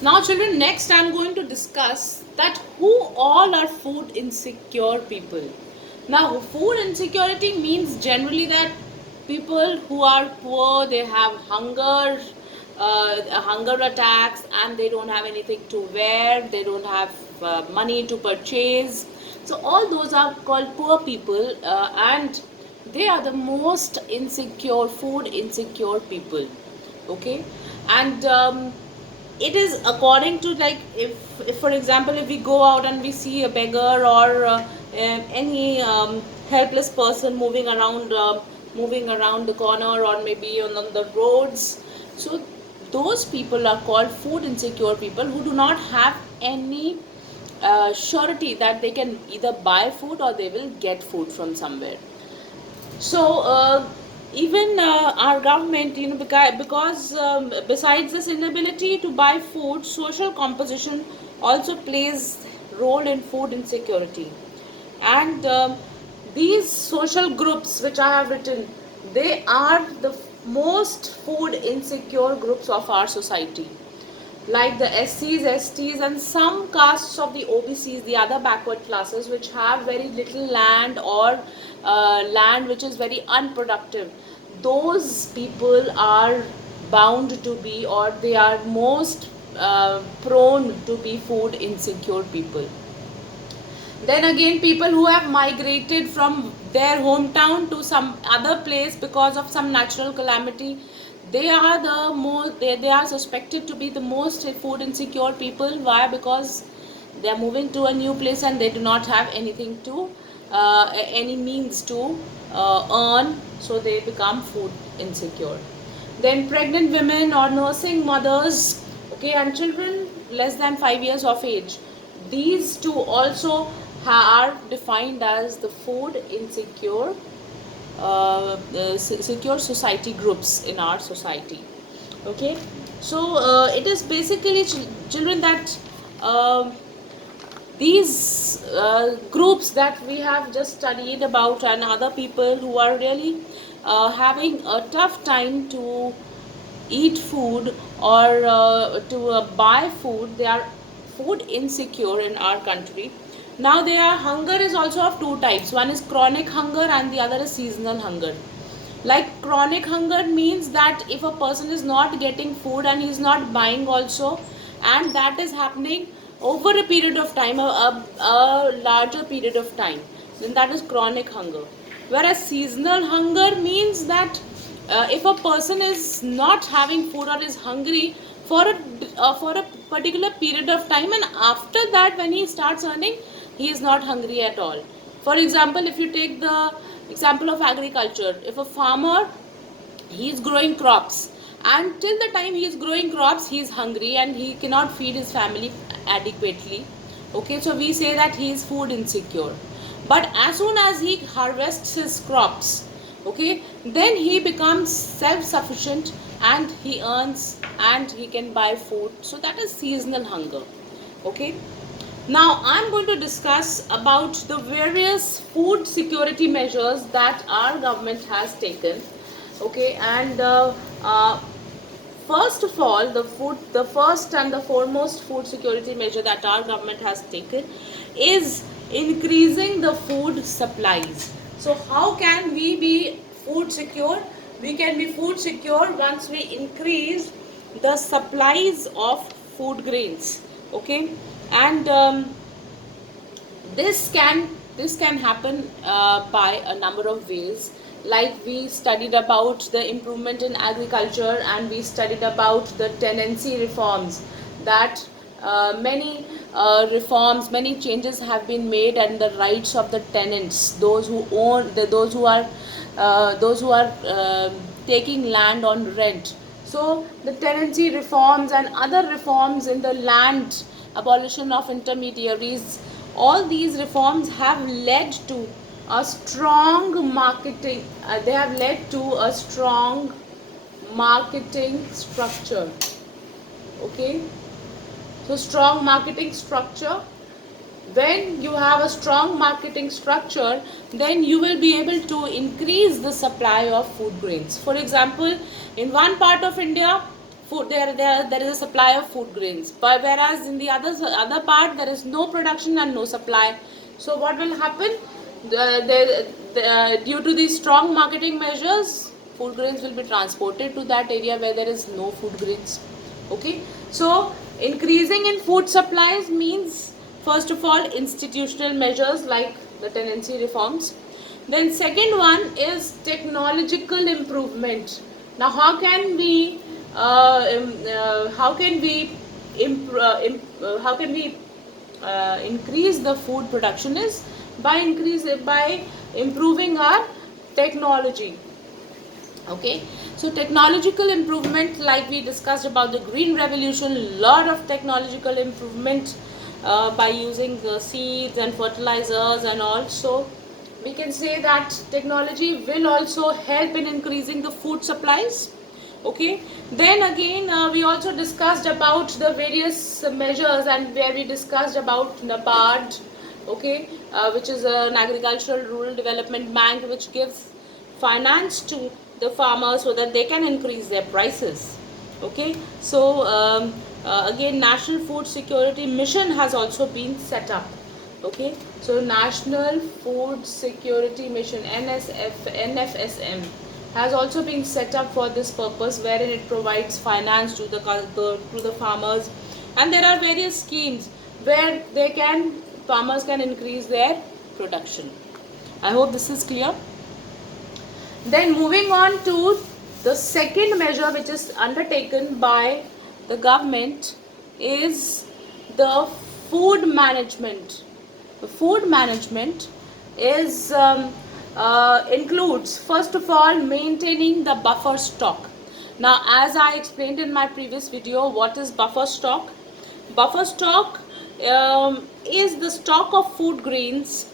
Now, children, next I'm going to discuss that who all are food insecure people. Now, food insecurity means generally that people who are poor, they have hunger attacks, and they don't have anything to wear, they don't have money to purchase. So all those are called poor people, and they are the most insecure, food insecure people. Okay, and it is according to, like, if for example, if we go out and we see a beggar or any helpless person moving around the corner, or maybe on the roads, so those people are called food insecure people who do not have any surety that they can either buy food or they will get food from somewhere. So even our government, because besides this inability to buy food, social composition also plays role in food insecurity. And these social groups which I have written, they are the most food insecure groups of our society, like the SCs, STs, and some castes of the OBCs, the other backward classes, which have very little land, or land which is very unproductive. Those people are bound to be, or they are most prone to be food insecure people. Then again, people who have migrated from their hometown to some other place because of some natural calamity, they are the most, they are suspected to be the most food insecure people. Why? Because they are moving to a new place and they do not have anything to any means to earn, so they become food insecure. Then pregnant women or nursing mothers, okay, and children less than 5 years of age, these two also are defined as the food insecure secure society groups in our society. Okay, so it is basically children that these groups that we have just studied about, and other people who are really having a tough time to eat food, or to buy food, they are food insecure in our country. Now, their hunger is also of two types. One is chronic hunger and the other is seasonal hunger. Like, chronic hunger means that if a person is not getting food and he is not buying also, and that is happening over a period of time, a larger period of time, then that is chronic hunger. Whereas seasonal hunger means that if a person is not having food or is hungry for a particular period of time, and after that when he starts earning, he is not hungry at all. For example, if you take the example of agriculture, if a farmer, he is growing crops, and till the time he is growing crops he is hungry and he cannot feed his family adequately. Okay, so we say that he is food insecure. But as soon as he harvests his crops, okay, then he becomes self sufficient and he earns and he can buy food. So that is seasonal hunger. Okay, now I'm going to discuss about the various food security measures that our government has taken. Okay, and first of all, the first and the foremost food security measure that our government has taken is increasing the food supplies. So how can we be food secure? We can be food secure once we increase the supplies of food grains. Okay, and this can happen by a number of ways. Like, we studied about the improvement in agriculture, and we studied about the tenancy reforms, that many reforms, many changes have been made, and the rights of the tenants, those who own, those who are taking land on rent. So the tenancy reforms and other reforms in the land, abolition of intermediaries, all these reforms have led to a strong marketing, they have led to a strong marketing structure. Okay, so strong marketing structure, when you have a strong marketing structure, then you will be able to increase the supply of food grains. For example, in one part of India, food, there is a supply of food grains, but whereas in the other part there is no production and no supply. So what will happen? Due to these strong marketing measures, food grains will be transported to that area where there is no food grains. Okay, so increasing in food supplies means, first of all, institutional measures like the tenancy reforms. Then second one is technological improvement. Now how can we increase the food production is by improving our technology. Okay, so technological improvement, like we discussed about the green revolution, lot of technological improvement by using the seeds and fertilizers and all. So we can say that technology will also help in increasing the food supplies. Okay, then again we also discussed about the various measures, and where we discussed about NABARD, okay, which is an agricultural rural development bank which gives finance to the farmers so that they can increase their prices. Okay, so again, National Food Security Mission has also been set up. Okay, so National Food Security Mission, NFSM, has also been set up for this purpose, wherein it provides finance to the farmers, and there are various schemes where farmers can increase their production. I hope this is clear. Then moving on to the second measure which is undertaken by the government is the food management. The food management is includes, first of all, maintaining the buffer stock. Now, as I explained in my previous video, what is buffer stock? Buffer stock is the stock of food grains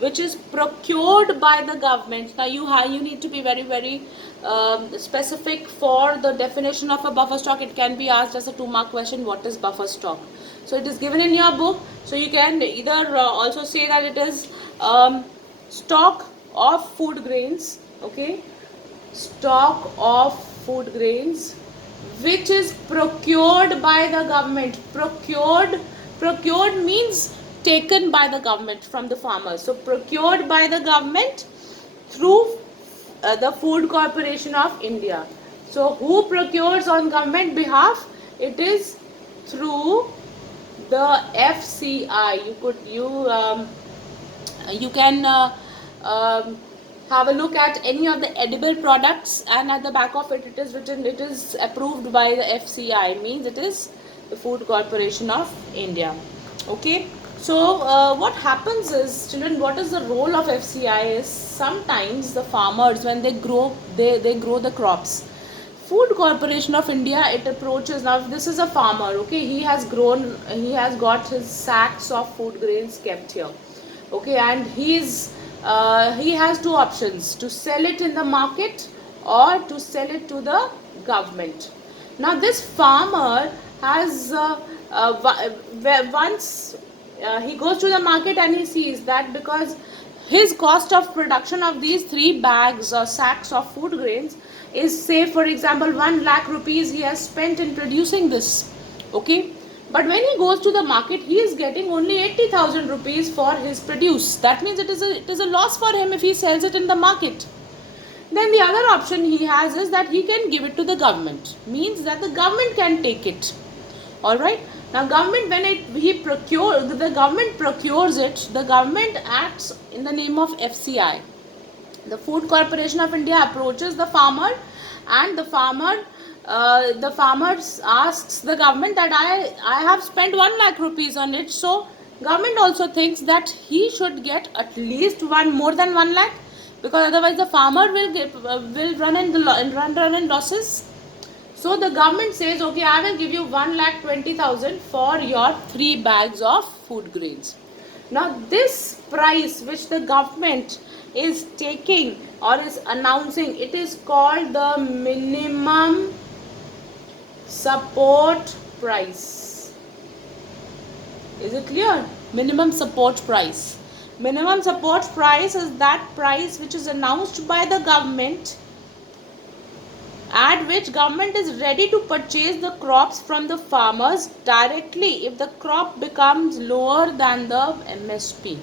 which is procured by the government. Now you need to be very specific for the definition of a buffer stock. It can be asked as a 2-mark question, what is buffer stock? So it is given in your book, so you can either also say that it is stock of food grains, okay, stock of food grains which is procured by the government. Procured means taken by the government from the farmers. So procured by the government through the Food Corporation of India. So who procures on government behalf? It is through the FCI. You can have a look at any of the edible products, and at the back of it, it is written, it is approved by the FCI, means it is the Food Corporation of India. Okay, so what happens is, children, what is the role of FCI is, sometimes the farmers, when they grow the crops, Food Corporation of India, it approaches. Now this is a farmer, okay, he has got his sacks of food grains kept here, okay, and he has two options: to sell it in the market or to sell it to the government. Now this farmer has once he goes to the market and he sees that because his cost of production of these 3 bags or sacks of food grains is, say for example, 1 lakh rupees he has spent in producing this, okay, but when he goes to the market, he is getting only 80,000 rupees for his produce. That means it is a loss for him if he sells it in the market. Then the other option he has is that he can give it to the government, means that the government can take it. All right. Now government, when the government procures it, the government acts in the name of FCI. The Food Corporation of India approaches the farmer, and the farmer asks the government that I have spent 1 lakh rupees on it, so government also thinks that he should get at least more than 1 lakh, because otherwise the farmer will run in losses. So the government says, okay, I will give you 1,20,000 for your 3 bags of food grains. Now this price which the government is taking or is announcing, it is called the minimum support price. Is it clear? Minimum support price. Minimum support price is that price which is announced by the government at which government is ready to purchase the crops from the farmers directly if the crop becomes lower than the MSP.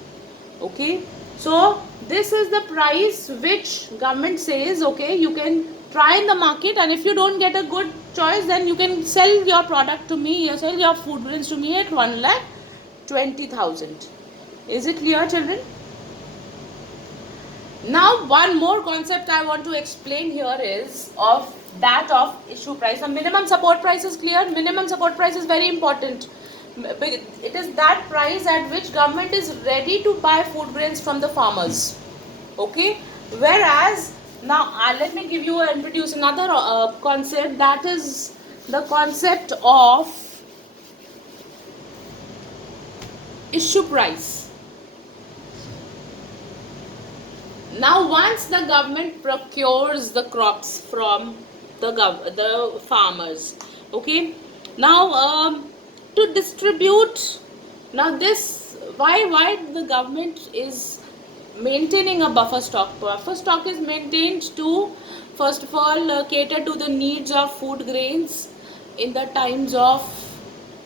Okay, so this is the price which government says, okay, you can try in the market, and if you don't get a good choice, then you can sell your product to me, you sell your food grains to me at 1,20,000. Is it clear, children? Now one more concept I want to explain here is of that of issue price. The minimum support price is clear. Minimum support price is very important. It is that price at which government is ready to buy food grains from the farmers. Okay, whereas now let me give you introduce another concept, that is the concept of issue price. Now once the government procures the crops from the farmers, okay, now to distribute, now this why the government is maintaining a buffer stock. Buffer stock is maintained to first of all cater to the needs of food grains in the times of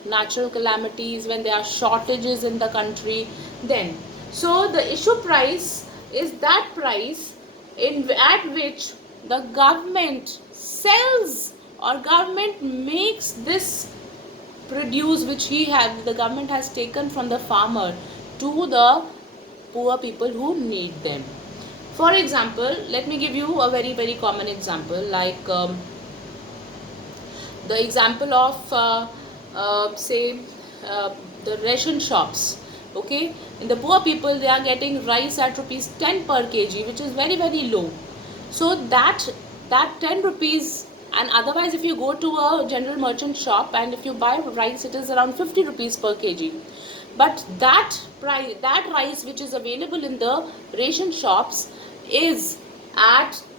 natural calamities, when there are shortages in the country. Then so the issue price is that price at which the government sells or government makes this produce which the government has taken from the farmer to the poor people who need them. For example, let me give you a very common example, like the example of say the ration shops. Okay, in the poor people they are getting rice at rupees 10 per kg, which is very low. So that 10 rupees, and otherwise if you go to a general merchant shop and if you buy rice, it is around 50 rupees per kg. But that rice which is available in the ration shops is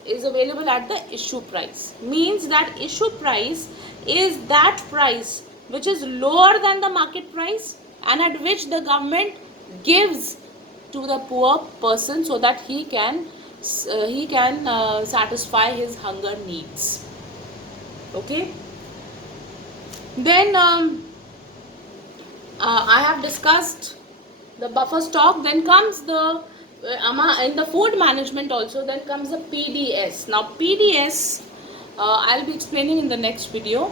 available at the issue price. Means that issue price is that price which is lower than the market price and at which the government gives to the poor person so that he can satisfy his hunger needs. Okay, then I have discussed the buffer stock. Then comes the in the food management also, then comes the PDS. Now PDS I'll be explaining in the next video.